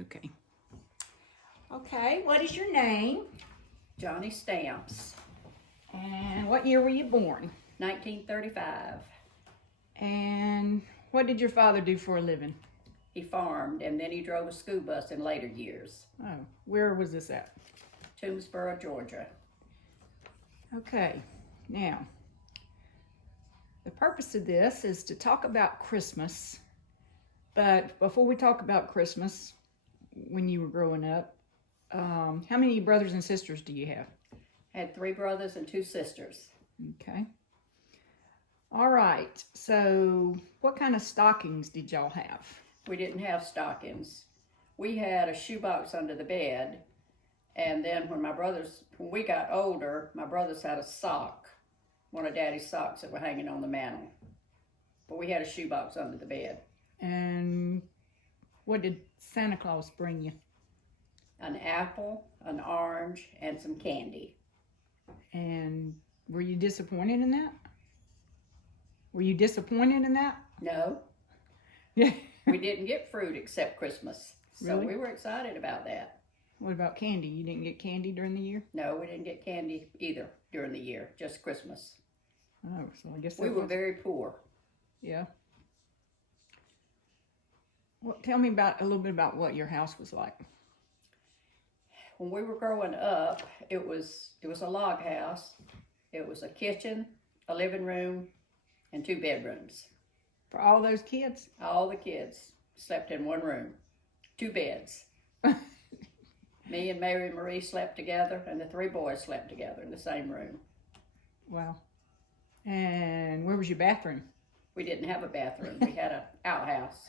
Okay. Okay, what is your name? Johnny Stamps, And what year were you born? 1935. And what did your father do for a living? He farmed and then he drove a school bus in later years. Oh, where was this at? Toomsboro, Georgia. Okay, now, the purpose of this is to talk about Christmas. But before we talk about Christmas, when you were growing up, how many brothers and sisters do you have? Had 3 brothers and 2 sisters. Okay. All right, so what kind of stockings did y'all have? We didn't have stockings. We had a shoebox under the bed, and then when we got older, my brothers had a sock, one of Daddy's socks that were hanging on the mantle. But we had a shoebox under the bed. And what did Santa Claus bring you? An apple, an orange, and some candy. And were you disappointed in that? Were you disappointed in that? No, Yeah. we didn't get fruit except Christmas. So Really? we were excited about that. What about candy? You didn't get candy during the year? No, we didn't get candy either during the year, just Christmas. Oh, so I guess We that were was- very poor. Yeah. Well, tell me a little bit about what your house was like. When we were growing up, it was a log house. It was a kitchen, a living room, and 2 bedrooms. For all those kids? All the kids slept in one room, 2 beds. Me and Mary Marie slept together, and the 3 boys slept together in the same room. Wow. And where was your bathroom? We didn't have a bathroom. We had an outhouse.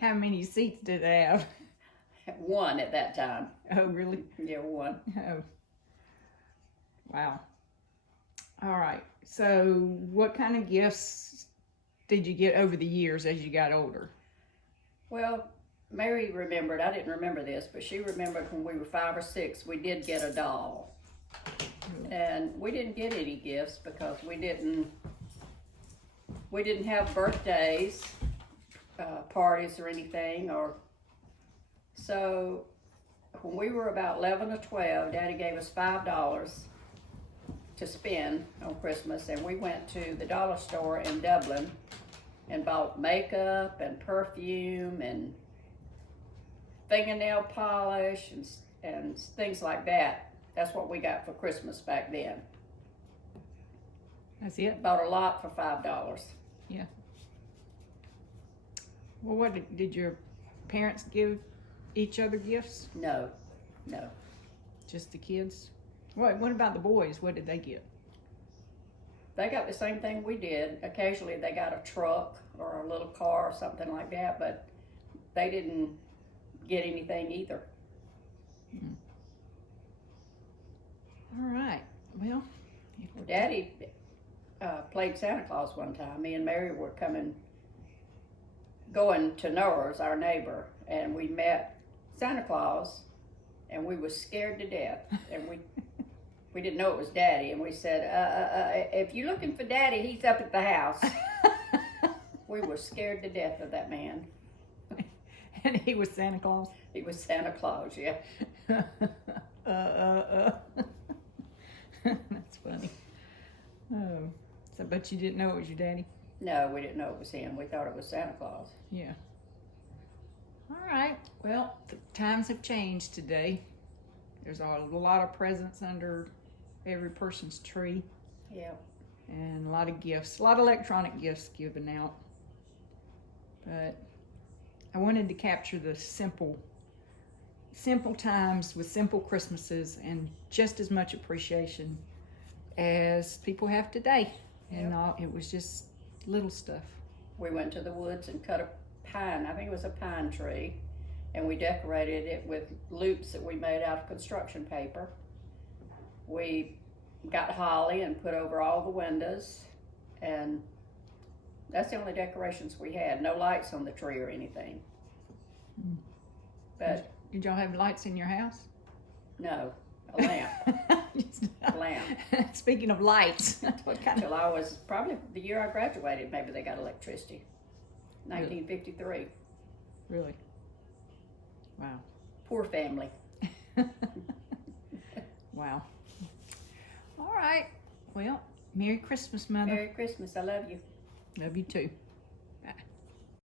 How many seats did they have? 1 at that time. Oh, really? Yeah, 1. Oh. Wow. All right. So what kind of gifts did you get over the years as you got older? Well, Mary remembered, I didn't remember this, but she remembered when we were 5 or 6, we did get a doll. And we didn't get any gifts because we didn't have birthdays, parties or anything, so when we were about 11 or 12, Daddy gave us $5 to spend on Christmas, and we went to the dollar store in Dublin and bought makeup and perfume and fingernail polish and things like that. That's what we got for Christmas back then. That's it? Bought a lot for $5. Yeah. Well, what did your parents give each other gifts? No. Just the kids? What about the boys? What did they get? They got the same thing we did. Occasionally they got a truck or a little car or something like that, but they didn't get anything either. All right. Well, Daddy played Santa Claus one time. Me and Mary were going to Norris, our neighbor, and we met Santa Claus, and we were scared to death. And we didn't know it was Daddy, and we said, if you're looking for Daddy, he's up at the house. We were scared to death of that man. And he was Santa Claus? He was Santa Claus, yeah. That's funny. Oh, so but you didn't know it was your daddy? No, we didn't know it was him. We thought it was Santa Claus. Yeah. All right. Well, the times have changed today. There's a lot of presents under every person's tree. Yeah. And a lot of gifts, a lot of electronic gifts given out. But I wanted to capture the simple times with simple Christmases and just as much appreciation as people have today. And it was just little stuff. We went to the woods and cut a pine, I think it was a pine tree, and we decorated it with loops that we made out of construction paper. We got holly and put over all the windows, and that's the only decorations we had. No lights on the tree or anything. But Did y'all have lights in your house? no, a lamp. A lamp. Speaking of lights, what kind of? Until I was probably the year I graduated, maybe they got electricity. 1953. Really? Wow. Poor family. Wow. All right. Well, Merry Christmas, Mother. Merry Christmas. I love you. Love you too.